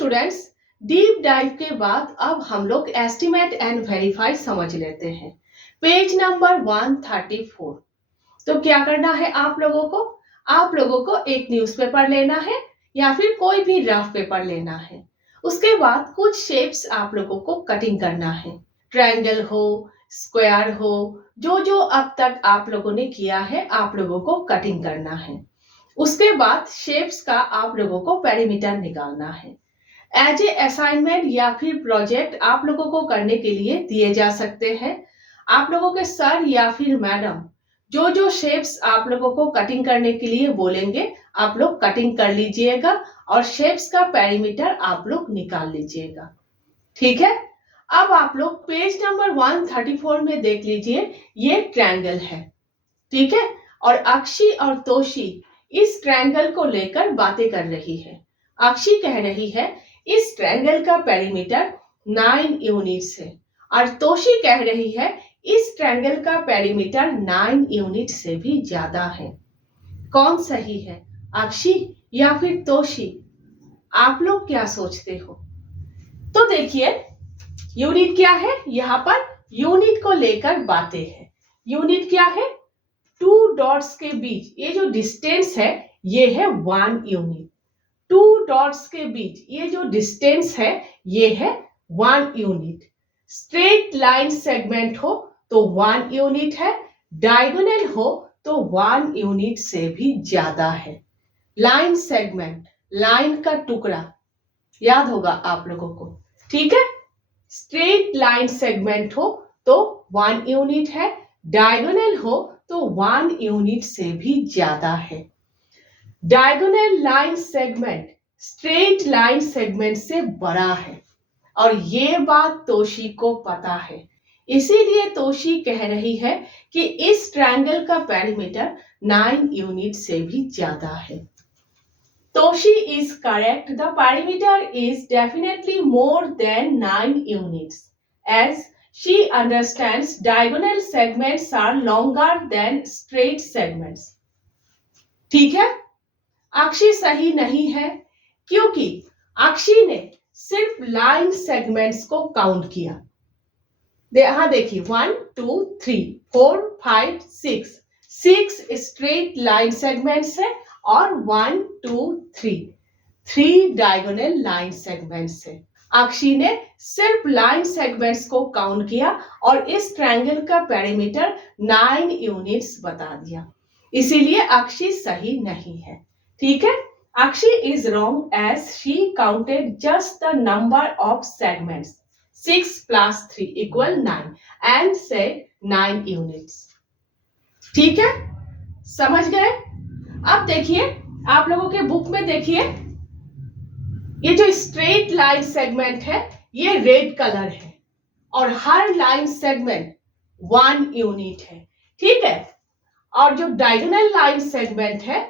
Students, deep dive के बाद अब हम लोग एस्टिमेट एंड वेरीफाई समझ लेते हैं। Page number 134। तो क्या करना है आप लोगों को? आप लोगों को एक न्यूज़पेपर लेना है या फिर कोई भी रफ पेपर लेना है। उसके बाद कुछ शेप्स आप लोगों को कटिंग करना है। ट्रायंगल हो, स्क्वायर हो, जो जो अब तक आप लोगों ने किया है आप लोगों को कटिंग करना है। उसके बाद शेप्स का आप लोगों को पेरीमीटर निकालना है। एज ए असाइनमेंट या फिर प्रोजेक्ट आप लोगों को करने के लिए दिए जा सकते हैं। आप लोगों के सर या फिर मैडम जो जो शेप्स आप लोगों को कटिंग करने के लिए बोलेंगे आप लोग कटिंग कर लीजिएगा और शेप्स का पेरीमीटर आप लोग निकाल लीजिएगा। ठीक है, अब आप लोग पेज नंबर 134 में देख लीजिए, ये ट्रायंगल है। ठीक है, और अक्षी और तोशी इस ट्रायंगल को लेकर बातें कर रही है। अक्षी कह रही है इस ट्रायंगल का पेरीमीटर 9 यूनिट्स है और तोशी कह रही है इस ट्रायंगल का पेरीमीटर 9 यूनिट से भी ज्यादा है। कौन सही है, अक्षी या फिर तोशी? आप लोग क्या सोचते हो? तो देखिए, यूनिट क्या है, यहाँ पर यूनिट को लेकर बातें है। यूनिट क्या है? टू डॉट्स के बीच ये जो डिस्टेंस है ये है 1 यूनिट। टू डॉट्स के बीच ये जो डिस्टेंस है ये है 1 यूनिट। स्ट्रेट लाइन सेगमेंट हो तो 1 यूनिट है, डायगोनल हो तो 1 यूनिट से भी ज्यादा है। लाइन सेगमेंट, लाइन का टुकड़ा, याद होगा आप लोगों को। ठीक है, स्ट्रेट लाइन सेगमेंट हो तो 1 यूनिट है, डायगोनल हो तो 1 यूनिट से भी ज्यादा है। Diagonal line segment straight line segment से बड़ा है और ये बात तोशी को पता है, इसीलिए तोशी कह रही है कि इस ट्रायंगल का पेरीमीटर 9 यूनिट से भी ज्यादा है। Toshi is correct. The perimeter is definitely more than 9 units as she understands diagonal segments are longer than straight segments. ठीक है, अक्षी सही नहीं है क्योंकि अक्षी ने सिर्फ लाइन सेगमेंट्स को काउंट किया। यहां देखिए 1 2 3 4 5 6 स्ट्रेट लाइन सेगमेंट्स है और 1 2 3 डायगोनल लाइन सेगमेंट्स है। अक्षी ने सिर्फ लाइन सेगमेंट्स को काउंट किया और इस ट्रायंगल का पेरीमीटर 9 यूनिट्स बता दिया, इसीलिए अक्षी सही नहीं है। ठीक है, Akshi is wrong as she counted just the number of segments 6 plus 3 equal 9 and said 9 units. ठीक है, समझ गए? अब देखिए, आप लोगों के बुक में देखिए, ये जो स्ट्रेट लाइन सेगमेंट है ये रेड कलर है और हर लाइन सेगमेंट 1 यूनिट है। ठीक है, और जो डायगोनल लाइन सेगमेंट है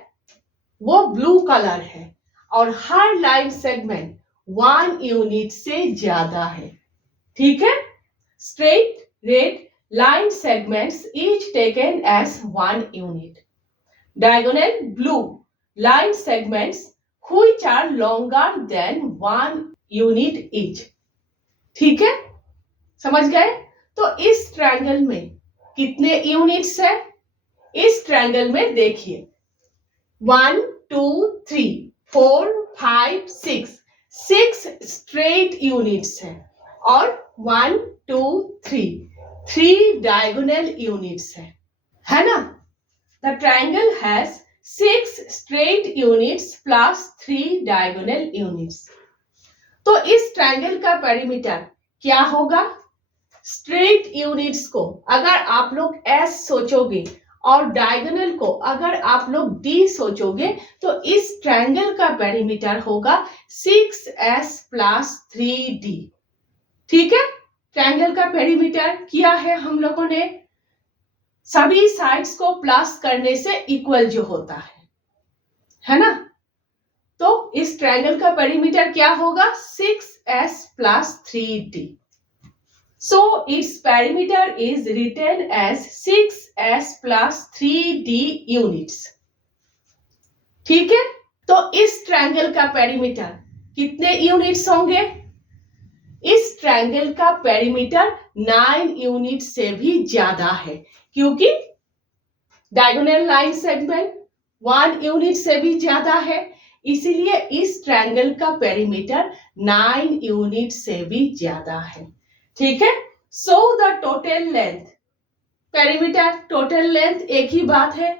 वो ब्लू कलर है और हर लाइन सेगमेंट 1 यूनिट से ज्यादा है। ठीक है, straight red line segments each taken as 1 unit. Diagonal blue line segments which are longer than 1 unit each. ठीक है, समझ गए? तो इस ट्रायंगल में कितने यूनिट्स है? इस ट्रायंगल में देखिए 1 2 3 4 5 6 स्ट्रेट यूनिट्स है और 1 2 3 डायगोनल यूनिट्स है ना? The triangle has 6 straight units plus 3 diagonal units. तो इस ट्रायंगल का पेरीमीटर क्या होगा? स्ट्रेट यूनिट्स को अगर आप लोग S सोचोगे और डायगोनल को अगर आप लोग D सोचोगे तो इस ट्रायंगल का पेरीमीटर होगा 6S plus 3D। ठीक है, ट्रायंगल का पेरीमीटर किया है हम लोगों ने, सभी साइड्स को प्लस करने से इक्वल जो होता है ना? तो इस ट्रायंगल का पेरीमीटर क्या होगा? 6S plus 3D. So its perimeter is written as 6S plus 3D units. ठीक है, तो इस ट्रायंगल का पेरीमीटर कितने यूनिट्स होंगे? इस ट्रायंगल का पेरीमीटर 9 यूनिट से भी ज्यादा है, क्योंकि डायगोनल लाइन सेगमेंट 1 यूनिट से भी ज्यादा है, इसीलिए इस ट्रायंगल का पेरीमीटर 9 यूनिट से भी ज्यादा है। ठीक है, so the total length, perimeter total length एक ही बात है।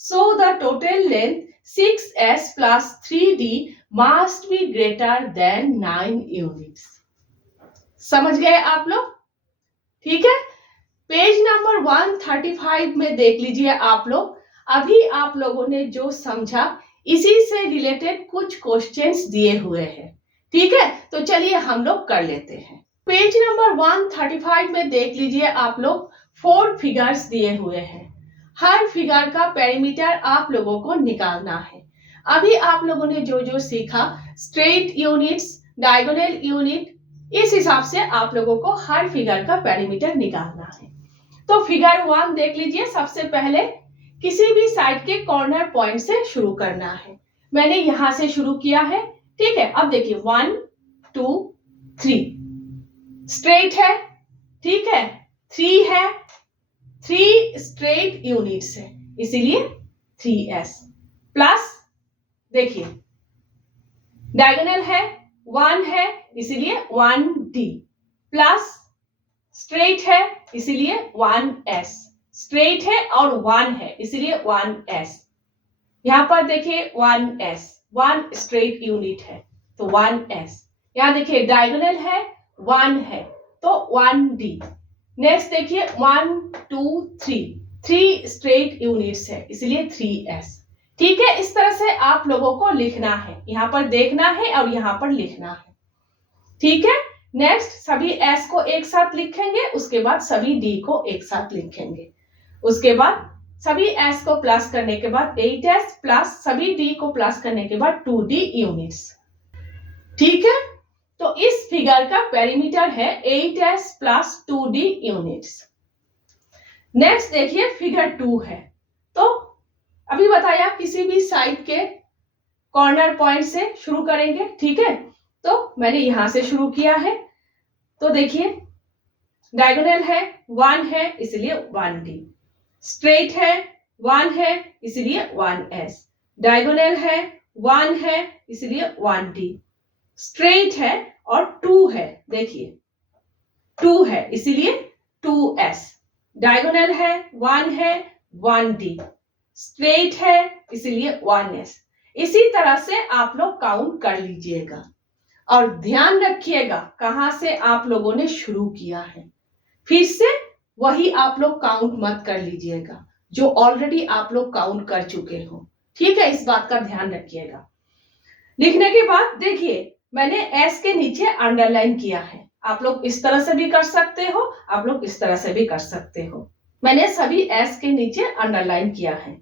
So the total length 6s plus 3d must be greater than 9 units. समझ गए आप लोग? ठीक है, पेज नंबर 135 में देख लीजिए आप लोग। अभी आप लोगों ने जो समझा इसी से रिलेटेड कुछ क्वेश्चंस दिए हुए हैं। ठीक है, तो चलिए हम लोग कर लेते हैं। पेज नंबर 135 में देख लीजिए आप लोग, 4 फिगर्स दिए हुए हैं। हर फिगर का पेरीमीटर आप लोगों को निकालना है। अभी आप लोगों ने जो जो सीखा, स्ट्रेट यूनिट्स, डायगोनल यूनिट, इस हिसाब से आप लोगों को हर फिगर का पेरीमीटर निकालना है। तो फिगर 1 देख लीजिए। सबसे पहले किसी भी साइड के कॉर्नर पॉइंट से शुरू करना है। मैंने यहां से शुरू किया है। ठीक है, अब देखिए 1 2 3 स्ट्रेट है। ठीक है, 3 है, 3 स्ट्रेट यूनिट्स है, इसीलिए 3s प्लस देखिए डायगोनल है, 1 है, इसीलिए 1d प्लस स्ट्रेट है, इसीलिए 1s, स्ट्रेट है और 1 है, इसीलिए 1s। यहां पर देखिए 1s, 1 स्ट्रेट यूनिट है तो 1s। यहां देखिए डायगोनल है, 1 है तो 1d। नेक्स्ट देखिए 1 2 3, 3 स्ट्रेट यूनिट्स है, इसलिए 3s। ठीक है, इस तरह से आप लोगों को लिखना है, यहां पर देखना है और यहां पर लिखना है। ठीक है, नेक्स्ट सभी s को एक साथ लिखेंगे, उसके बाद सभी d को एक साथ लिखेंगे। उसके बाद सभी s को प्लस करने के बाद 8s प्लस सभी d को प्लस करने के बाद 2d यूनिट्स। ठीक है, तो इस फिगर का पेरीमीटर है 8s plus 2d units. Next देखिए फिगर 2 है। तो अभी बताया किसी भी साइड के कॉर्नर पॉइंट से शुरू करेंगे। ठीक है, तो मैंने यहां से शुरू किया है। तो देखिए डायगोनल है, 1 है, इसलिए 1d, स्ट्रेट है, 1 है, इसलिए 1s, डायगोनल है, 1 है, इसलिए 1d, स्ट्रेट है और 2 है, देखिए 2 है, इसलिए 2s, डायगोनल है, 1 है, 1d, स्ट्रेट है, इसलिए 1s। इसी तरह से आप लोग काउंट कर लीजिएगा और ध्यान रखिएगा कहां से आप लोगों ने शुरू किया है। फिर से वही आप लोग काउंट मत कर लीजिएगा जो ऑलरेडी आप लोग काउंट कर चुके हो। ठीक है, इस बात का ध्यान रखिएगा। लिखने के बाद देखिए मैंने s के नीचे अंडरलाइन किया है। आप लोग इस तरह से भी कर सकते हो, आप लोग इस तरह से भी कर सकते हो। मैंने सभी s के नीचे अंडरलाइन किया है।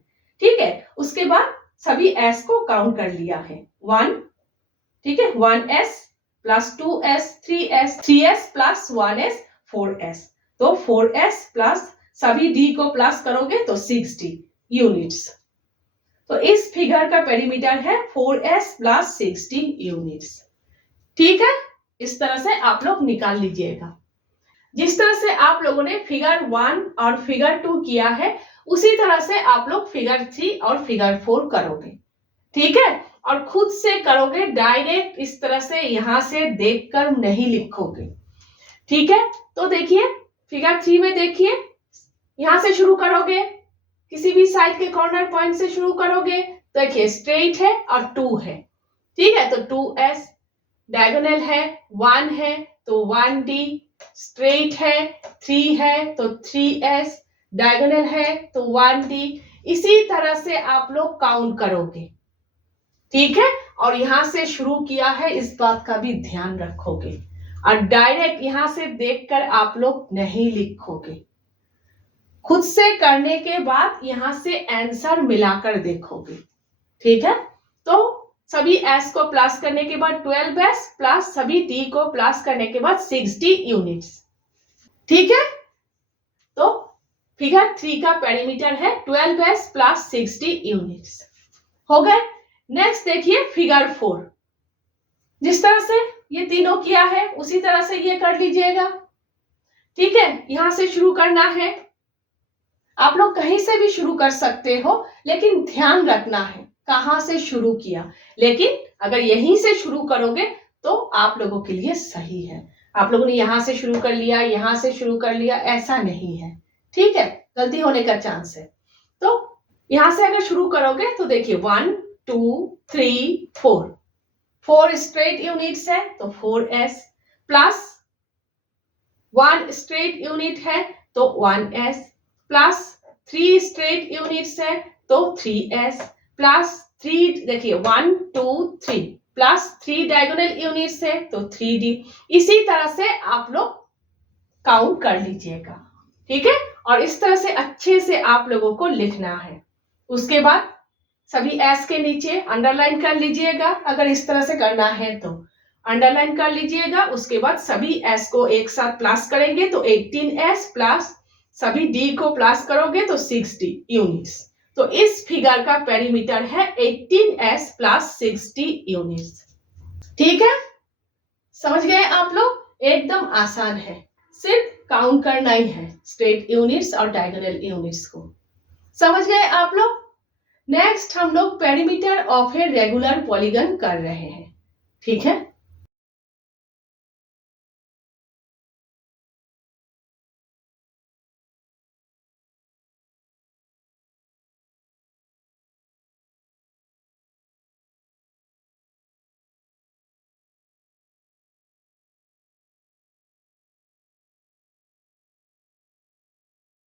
ठीक है, उसके बाद सभी s को काउंट कर लिया है। 1, ठीक है, 1s plus 2s 3s, 3s plus 1s 4s, तो 4s प्लस सभी d को प्लस करोगे तो 6d यूनिट्स। तो इस फिगर का पेरीमीटर है 4s प्लस 6d यूनिट्स। ठीक है, इस तरह से आप लोग निकाल लीजिएगा। जिस तरह से आप लोगों ने फिगर 1 और फिगर 2 किया है, उसी तरह से आप लोग फिगर 3 और फिगर 4 करोगे। ठीक है, और खुद से करोगे, डायरेक्ट इस तरह से यहां से देखकर नहीं लिखोगे। ठीक है, तो देखिए फिगर 3 में देखिए यहां से शुरू करोगे, किसी भी साइड के कॉर्नर पॉइंट से शुरू करोगे। तो देखिए स्ट्रेट है और 2 है। ठीक है, तो 2s, डायगोनल है, 1 है तो 1d, स्ट्रेट है, 3 है तो 3s, डायगोनल है तो 1d। इसी तरह से आप लोग काउंट करोगे। ठीक है, और यहां से शुरू किया है, इस बात का भी ध्यान रखोगे और डायरेक्ट यहां से देखकर आप लोग नहीं लिखोगे। खुद से करने के बाद यहां से आंसर मिलाकर देखोगे। ठीक है, तो सभी s को प्लस करने के बाद 12s प्लस सभी d को प्लस करने के बाद 6d यूनिट्स। ठीक है, तो फिगर 3 का पेरीमीटर है 12s प्लस 6d यूनिट्स। हो गए। नेक्स्ट देखिए फिगर 4। जिस तरह से ये तीनों किया है उसी तरह से ये कर लीजिएगा। ठीक है, यहां से शुरू करना है। आप लोग कहीं से भी शुरू कर सकते हो, लेकिन ध्यान रखना है कहां से शुरू किया। लेकिन अगर यहीं से शुरू करोगे तो आप लोगों के लिए सही है। आप लोगों ने यहां से शुरू कर लिया, यहां से शुरू कर लिया, ऐसा नहीं है। ठीक है, गलती होने का चांस है। तो यहां से अगर शुरू करोगे तो देखिए 1 2 3 4, 4 स्ट्रेट यूनिट्स है तो 4s, प्लस 1 स्ट्रेट यूनिट है तो 1s, प्लस 3 स्ट्रेट यूनिट्स है तो 3s, प्लस 3 देखिए 1 2 3, प्लस 3 डायगोनल यूनिट्स है तो 3d। इसी तरह से आप लोग काउंट कर लीजिएगा। ठीक है, और इस तरह से अच्छे से आप लोगों को लिखना है। उसके बाद सभी एस के नीचे अंडरलाइन कर लीजिएगा। अगर इस तरह से करना है तो अंडरलाइन कर लीजिएगा। उसके बाद सभी एस को एक साथ प्लस करेंगे तो 18s, प्लस सभी डी को प्लस करोगे तो 6d यूनिट्स। तो इस फिगर का पेरीमीटर है 18s प्लस 6d यूनिट्स। ठीक है, समझ गए आप लोग? एकदम आसान है, सिर्फ काउंट करना ही है स्ट्रेट यूनिट्स और डायगोनल यूनिट्स को। समझ गए आप लोग? नेक्स्ट हम लोग perimeter of a regular polygon कर रहे हैं। ठीक है,